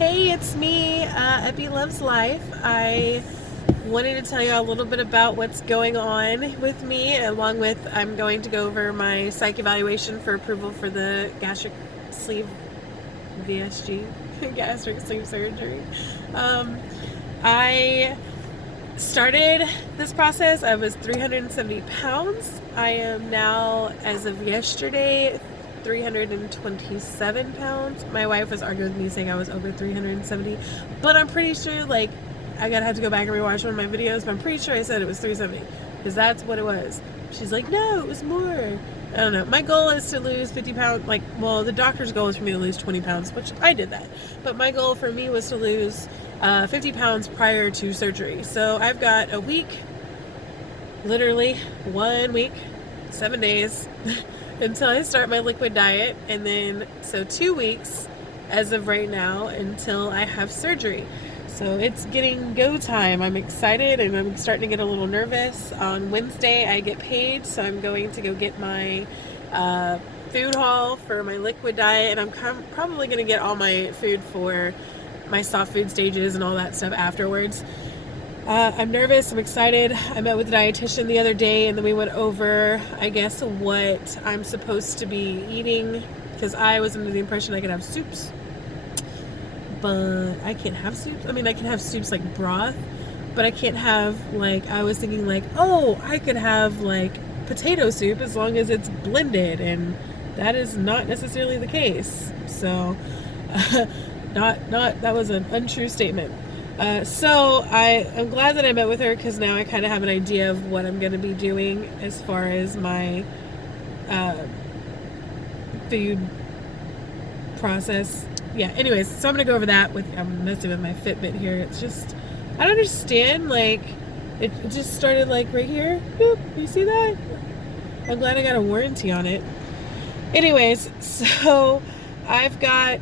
Hey, it's me, Epi Loves Life. I wanted to tell you a little bit about what's going on with me, along with I'm going to go over my psych evaluation for approval for the gastric sleeve VSG, gastric sleeve surgery. I started this process. I was 370 pounds. I am now, as of yesterday, 327 pounds. My wife was arguing with me saying I was over 370, but I'm pretty sure, like, I gotta have to go back and rewatch one of my videos, but I'm pretty sure I said it was 370 because that's what it was. She's like, no, it was more. I don't know. My goal is to lose 50 pounds. Like, well, the doctor's goal is for me to lose 20 pounds, which I did that. But my goal for me was to lose 50 pounds prior to surgery. So I've got a week, literally 1 week, 7 days until I start my liquid diet. And then, so 2 weeks as of right now until I have surgery. So it's getting go time. I'm excited and I'm starting to get a little nervous. On Wednesday, I get paid, so I'm going to go get my food haul for my liquid diet, and I'm probably going to get all my food for my soft food stages and all that stuff afterwards. I'm nervous. I'm excited. I met with a dietitian the other day, and then we went over, I guess, what I'm supposed to be eating, because I was under the impression I could have soups. But I can't have soups. I mean, I can have soups like broth, but I can't have, like, I was thinking like, oh, I could have like potato soup as long as it's blended, and that is not necessarily the case. So that was an untrue statement. So I'm glad that I met with her, because now I kind of have an idea of what I'm going to be doing as far as my food process. Yeah, anyways, so I'm gonna go over that I'm messing with my Fitbit here. It's just, I don't understand, like, it just started like right here. Boop, you see that? I'm glad I got a warranty on it. Anyways, so I've got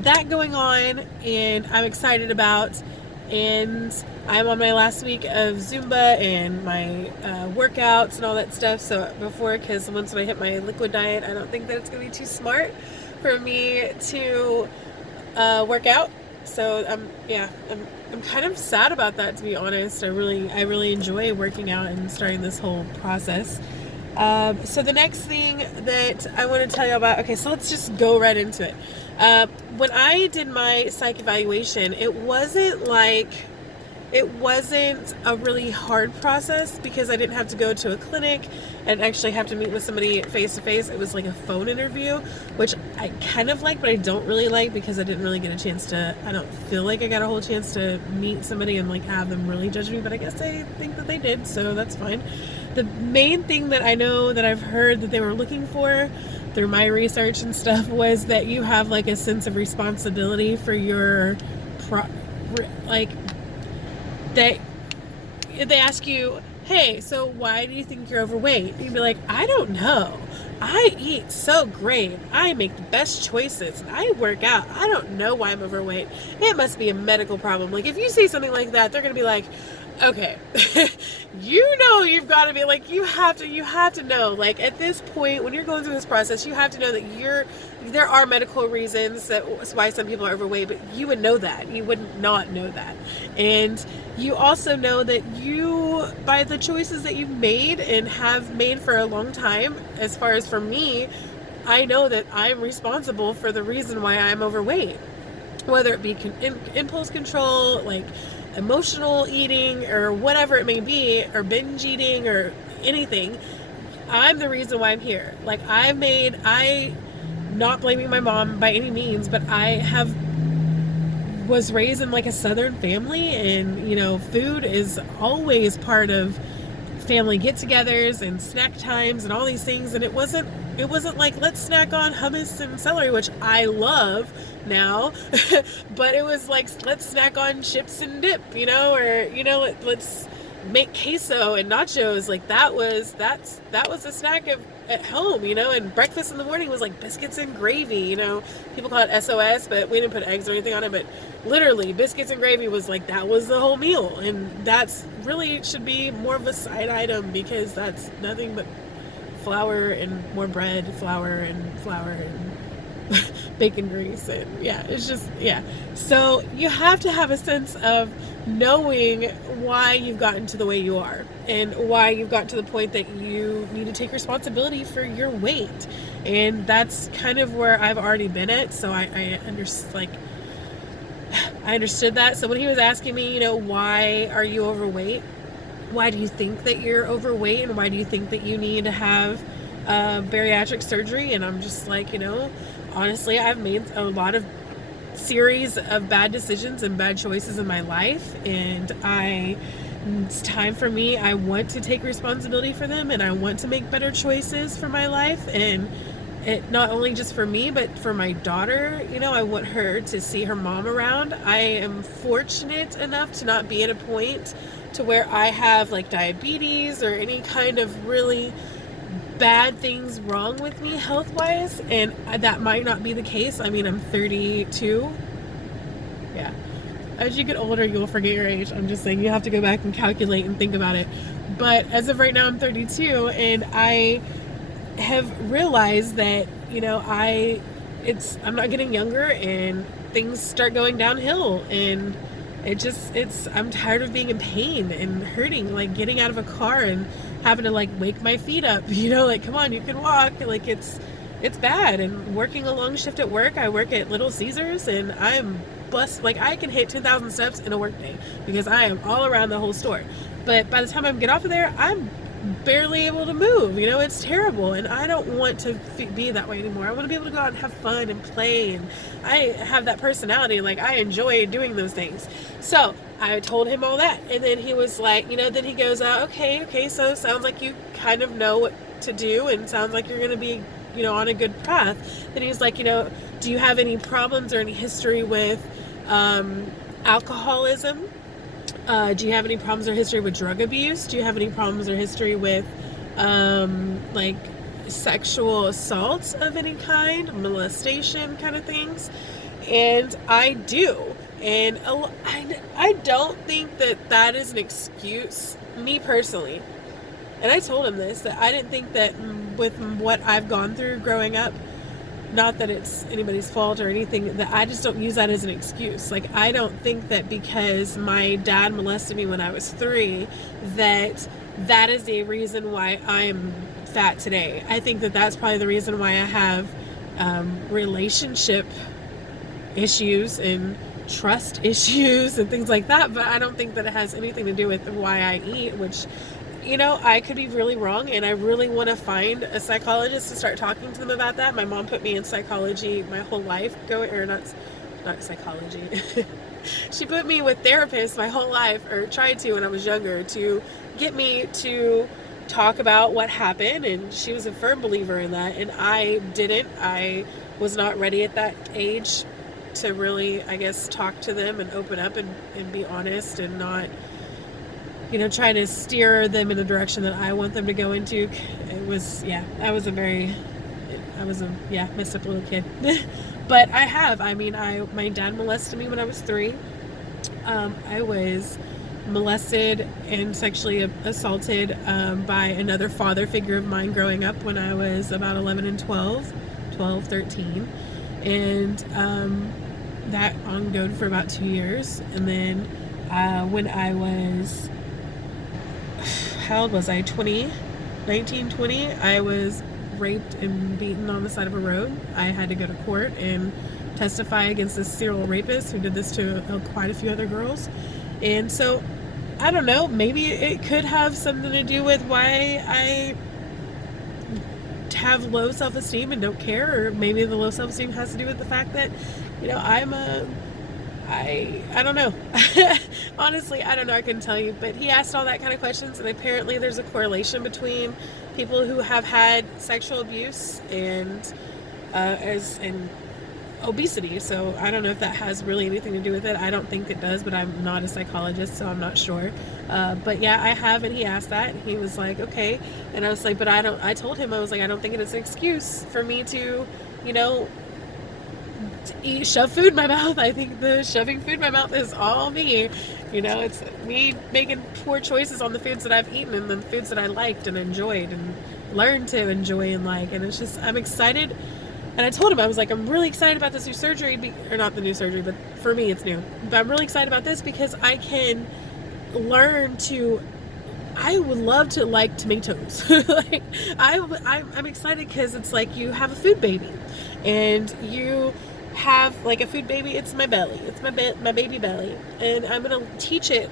that going on, and I'm excited about, and I'm on my last week of Zumba and my workouts and all that stuff. So because once I hit my liquid diet, I don't think that it's gonna be too smart for me to work out. So I'm kind of sad about that, to be honest. I really enjoy working out and starting this whole process. So the next thing that I want to tell you about, okay, so let's just go right into it. When I did my psych evaluation, it wasn't a really hard process, because I didn't have to go to a clinic and actually have to meet with somebody face to face. It was like a phone interview, which I kind of like, but I don't really like, because I didn't really get a chance to, I don't feel like I got a whole chance to meet somebody and like have them really judge me, but I guess I think that they did, so that's fine. The main thing that I know that I've heard that they were looking for through my research and stuff was that you have like a sense of responsibility for your they ask you, hey, so why do you think you're overweight? You'd be like, I don't know. I eat so great. I make the best choices. And I work out. I don't know why I'm overweight. It must be a medical problem. Like, if you say something like that, they're going to be like, okay, you've got to be like, you have to know, like, at this point, when you're going through this process, you have to know that there are medical reasons that's why some people are overweight, but you would know that. You would not know that. And you also know that by the choices that you've made and have made for a long time, as far as for me, I know that I'm responsible for the reason why I'm overweight, whether it be impulse control, like emotional eating, or whatever it may be, or binge eating, or anything. I'm the reason why I'm here. Like, I not blaming my mom by any means, but I was raised in like a Southern family, and food is always part of family get-togethers and snack times and all these things. And it wasn't like, let's snack on hummus and celery, which I love now, but it was like, let's snack on chips and dip, or let's make queso and nachos. Like, that was a snack at home, and breakfast in the morning was like biscuits and gravy. People call it SOS, but we didn't put eggs or anything on it, but literally biscuits and gravy was like, that was the whole meal. And that's really should be more of a side item, because that's nothing but flour and more bread, flour and bacon grease, and yeah, it's just, yeah. So you have to have a sense of knowing why you've gotten to the way you are and why you've gotten to the point that you need to take responsibility for your weight. And that's kind of where I've already been at. So I understood that. So when he was asking me, why are you overweight? Why do you think that you're overweight? And why do you think that you need to have bariatric surgery? And I'm just like, honestly, I've made a lot of series of bad decisions and bad choices in my life, and it's time for me. I want to take responsibility for them, and I want to make better choices for my life, and it not only just for me but for my daughter. I want her to see her mom around. I am fortunate enough to not be at a point to where I have like diabetes or any kind of really bad things wrong with me health-wise, and that might not be the case. I mean, I'm 32. Yeah. As you get older, you'll forget your age. I'm just saying, you have to go back and calculate and think about it. But as of right now, I'm 32, and I have realized that, I'm not getting younger, and things start going downhill, and I'm tired of being in pain and hurting, like getting out of a car and having to like wake my feet up, like, come on, you can walk. Like it's bad. And working a long shift at work, I work at Little Caesars, and I'm blessed. Like, I can hit 10,000 steps in a work day because I am all around the whole store. But by the time I get off of there, I'm barely able to move. It's terrible, and I don't want to be that way anymore. I want to be able to go out and have fun and play, and I have that personality. Like, I enjoy doing those things. So I told him all that, and then he was like, then he goes, okay, so it sounds like you kind of know what to do, and sounds like you're going to be, on a good path. Then he's like, do you have any problems or any history with alcoholism? Do you have any problems or history with drug abuse? Do you have any problems or history with like sexual assaults of any kind, molestation kind of things? And I do. And I don't think that is an excuse, me personally. And I told him this, that I didn't think that with what I've gone through growing up, not that it's anybody's fault or anything, that I just don't use that as an excuse. Like, I don't think that because my dad molested me when I was 3, that is the reason why I'm fat today. I think that that's probably the reason why I have relationship issues and trust issues and things like that, but I don't think that it has anything to do with why I eat, which, I could be really wrong, and I really want to find a psychologist to start talking to them about that. My mom put me in psychology my whole life, not psychology. She put me with therapists my whole life, or tried to when I was younger, to get me to talk about what happened, and she was a firm believer in that, and I didn't. I was not ready at that age to really, I guess, talk to them and open up and be honest, and not try to steer them in the direction that I want them to go into. It was, I was a messed up little kid. But my dad molested me when I was 3. I was molested and sexually assaulted by another father figure of mine growing up when I was about 11 and 13. And that ongoed for about 2 years. And then when I was, how old was I? 20, I was raped and beaten on the side of a road. I had to go to court and testify against this serial rapist who did this to quite a few other girls. And so, I don't know, maybe it could have something to do with why I have low self-esteem and don't care, or maybe the low self-esteem has to do with the fact that, I don't know. Honestly, I don't know. I couldn't tell you. But he asked all that kind of questions, and apparently there's a correlation between people who have had sexual abuse and obesity. So I don't know if that has really anything to do with it. I don't think it does, but I'm not a psychologist, so I'm not sure. But yeah, I have, and he asked that, and he was like, okay. And I was like, but I told him, I was like, I don't think it is an excuse for me to, shove food in my mouth. I think the shoving food in my mouth is all me. It's me making poor choices on the foods that I've eaten and the foods that I liked and enjoyed and learned to enjoy and like. And it's just, I'm excited And I told him, I was like, I'm really excited about this new surgery, or not the new surgery, but for me it's new. But I'm really excited about this because I can learn to, I would love to like tomatoes. Like, I'm excited because it's like you have a food baby, and you have like a food baby. It's my belly. It's my baby belly, and I'm gonna teach it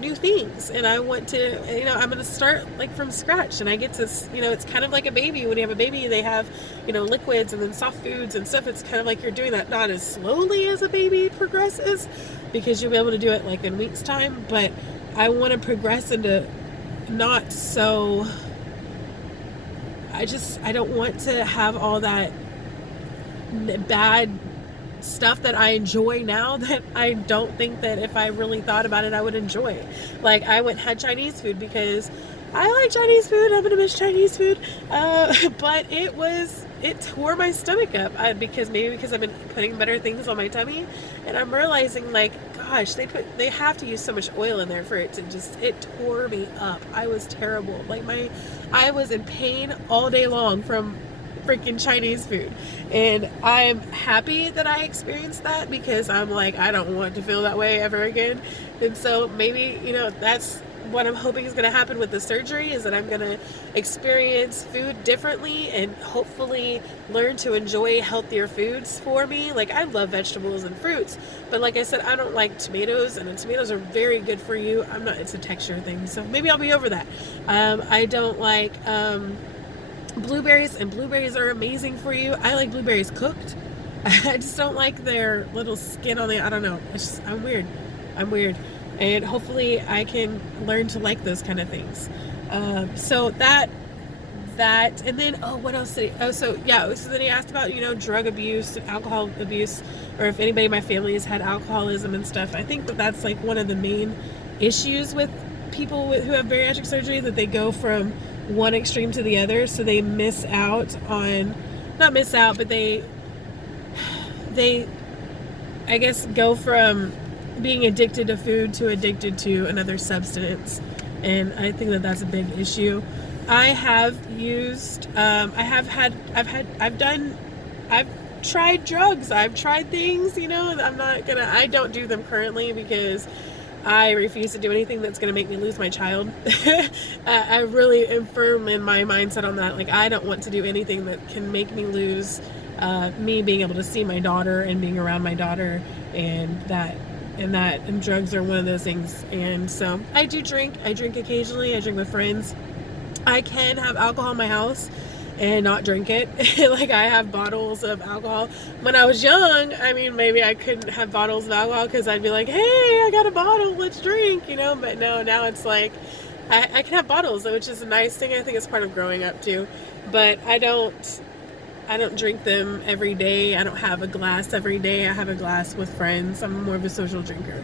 new things, and I want to, I'm going to start like from scratch, and I get to, it's kind of like a baby. When you have a baby, they have, liquids and then soft foods and stuff. It's kind of like you're doing that, not as slowly as a baby progresses, because you'll be able to do it like in weeks time, but I want to progress into not so, I don't want to have all that bad stuff that I enjoy now that I don't think that if I really thought about it I would enjoy. Like, I had Chinese food because I like Chinese food. I'm gonna miss Chinese food, but it tore my stomach up because I've been putting better things on my tummy, and I'm realizing, like, gosh, they have to use so much oil in there for it tore me up. I was terrible. Like, I was in pain all day long from freaking Chinese food, and I'm happy that I experienced that, because I'm like, I don't want to feel that way ever again. And so maybe, that's what I'm hoping is going to happen with the surgery, is that I'm going to experience food differently and hopefully learn to enjoy healthier foods for me. Like, I love vegetables and fruits, but like I said, I don't like tomatoes, and tomatoes are very good for you. It's a texture thing, so maybe I'll be over that. I don't like blueberries, and blueberries are amazing for you. I like blueberries cooked. I just don't like their little skin on the, I don't know. I'm weird. And hopefully I can learn to like those kind of things. So that, and then, what else did he, so then he asked about, drug abuse, alcohol abuse, or if anybody in my family has had alcoholism and stuff. I think that's like one of the main issues with people who have bariatric surgery, that they go from one extreme to the other, so they miss out on, not miss out, but they I guess go from being addicted to food to addicted to another substance, and I think that that's a big issue. I've tried drugs, I've tried things, I don't do them currently because I refuse to do anything that's going to make me lose my child. I really am firm in my mindset on that. Like, I don't want to do anything that can make me lose me being able to see my daughter and being around my daughter, and drugs are one of those things. And so I drink occasionally. I drink with friends. I can have alcohol in my house and not drink it. Like, I have bottles of alcohol. When I was young, maybe I couldn't have bottles of alcohol because I'd be like, hey, I got a bottle, let's drink, but no, now it's like I can have bottles, which is a nice thing. I think it's part of growing up too, but I don't drink them every day. I don't have a glass every day. I have a glass with friends. I'm more of a social drinker.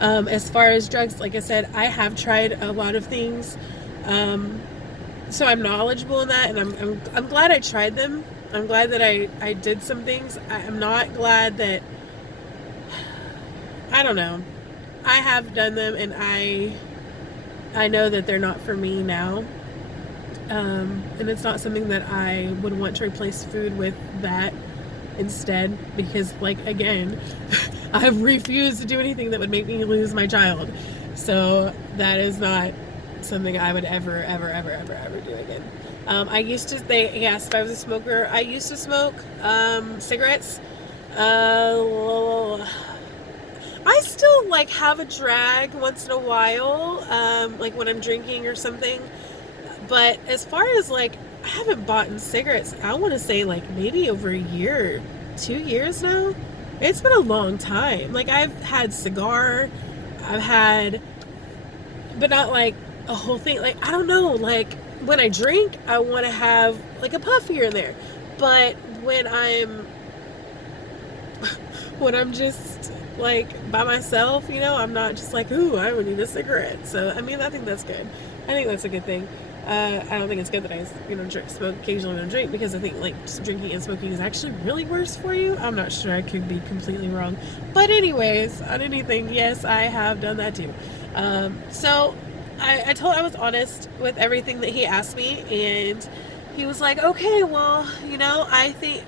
As far as drugs, like I said, I have tried a lot of things. So I'm knowledgeable in that, and I'm glad I tried them. I'm glad that I did some things. I'm not glad that, I don't know. I have done them, and I know that they're not for me now. And it's not something that I would want to replace food with that instead, because, like, again, I've refused to do anything that would make me lose my child. So that is not something I would ever do again. He asked if I was a smoker. I used to smoke cigarettes. I still, like, have a drag once in a while, like when I'm drinking or something. But as far as, like, I haven't bought cigarettes, I want to say, like, maybe over a year, 2 years now. It's been a long time. Like, I've had cigar, but not like a whole thing. Like, I don't know, like, when I drink, I want to have like a puff here and there, but when I'm just like by myself, I'm not just like, ooh, I would need a cigarette. So I think that's good. I think that's a good thing. I don't think it's good that I smoke occasionally when I drink, because I think, like, drinking and smoking is actually really worse for you. I'm not sure, I could be completely wrong, but anyways, on anything, yes, I have done that too. So I was honest with everything that he asked me, and he was like, okay, well, I think,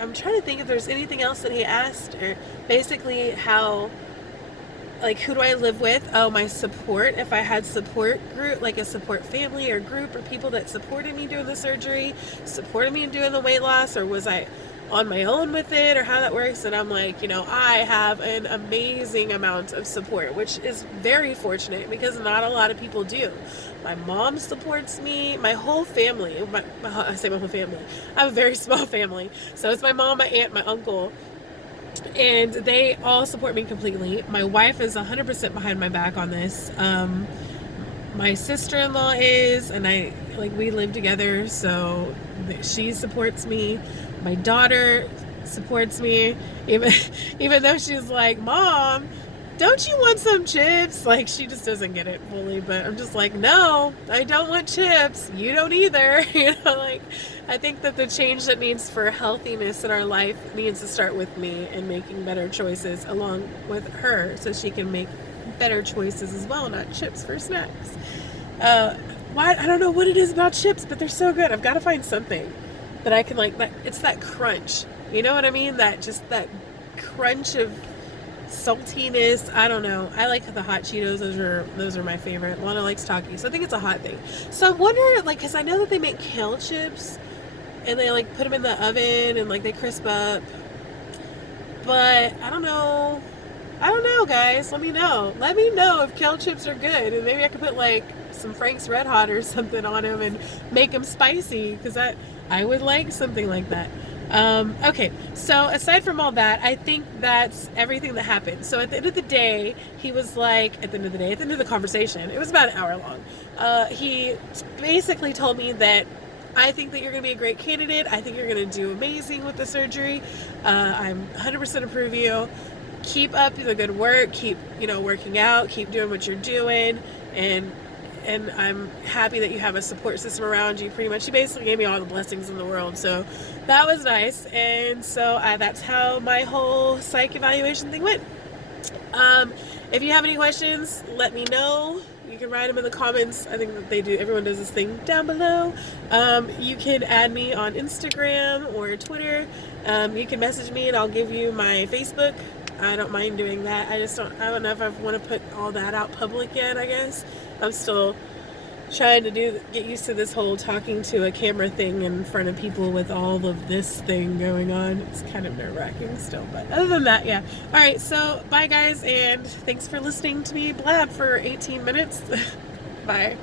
I'm trying to think if there's anything else that he asked, or basically how, like, who do I live with? Oh, my support. If I had support group, like a support family or group or people that supported me doing the surgery, supported me in doing the weight loss, or was I on my own with it, or how that works. And I'm like, I have an amazing amount of support, which is very fortunate because not a lot of people do. My mom supports me, my whole family. I say my whole family. I have a very small family. So it's my mom, my aunt, my uncle, and they all support me completely. My wife is 100% behind my back on this. My sister-in-law is, and we live together, so she supports me. My daughter supports me, even though she's like, Mom, don't you want some chips? Like, she just doesn't get it fully, but I'm just like, no, I don't want chips. You don't either. Like, I think that the change that needs for healthiness in our life needs to start with me and making better choices along with her so she can make better choices as well, not chips for snacks. I don't know what it is about chips, but they're so good. I've got to find something that I can it's that crunch. You know what I mean? That crunch of saltiness. I don't know. I like the hot Cheetos. Those are my favorite. Lana likes Takis, so I think it's a hot thing. So I wonder, because I know that they make kale chips and they put them in the oven and they crisp up, but I don't know, guys. Let me know if kale chips are good, and maybe I could put some Frank's Red Hot or something on them and make them spicy, because I would like something like that. Okay, so aside from all that, I think that's everything that happened. So at the end of the day, he was at the end of the conversation, it was about an hour long, he basically told me that I think that you're going to be a great candidate. I think you're going to do amazing with the surgery. I'm 100% approve of you. Keep up the good work. Keep, working out. Keep doing what you're doing. And I'm happy that you have a support system around you. Pretty much, she basically gave me all the blessings in the world. So that was nice. And so that's how my whole psych evaluation thing went. If you have any questions, let me know. You can write them in the comments. I think that everyone does this thing down below. You can add me on Instagram or Twitter. You can message me and I'll give you my Facebook. I don't mind doing that. I don't know if I want to put all that out public yet, I guess. I'm still trying to get used to this whole talking to a camera thing in front of people with all of this thing going on. It's kind of nerve-wracking still, but other than that, yeah. All right, so bye guys, and thanks for listening to me blab for 18 minutes. Bye.